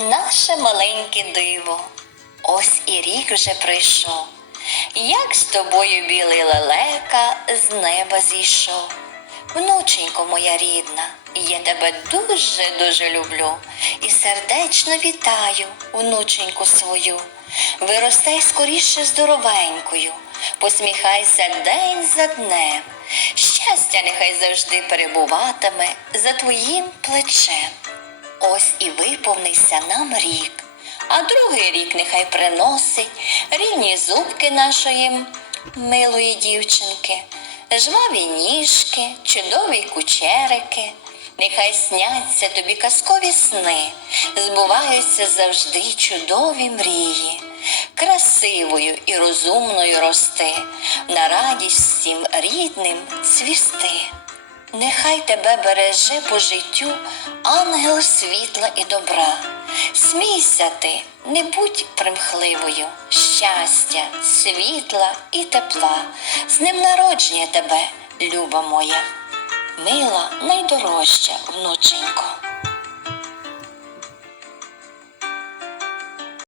наше маленьке диво, ось і рік вже прийшов. Як з тобою білий лелека з неба зійшов. Внученько моя рідна, я тебе дуже дуже люблю і сердечно вітаю, внученьку свою. Виростай скоріше здоровенькою, посміхайся день за днем. Щастя нехай завжди перебуватиме за твоїм плечем. Ось і виповнився нам рік, а другий рік нехай приносить рівні зубки нашої милої дівчинки, жваві ніжки, чудові кучерики. Нехай сняться тобі казкові сни, збуваються завжди чудові мрії. Красивою і розумною рости, на радість всім рідним цвісти. Нехай тебе береже по життю ангел світла і добра. Смійся ти, не будь примхливою, щастя, світла і тепла. З ним народження тебе, люба моя, мила найдорожча внученько.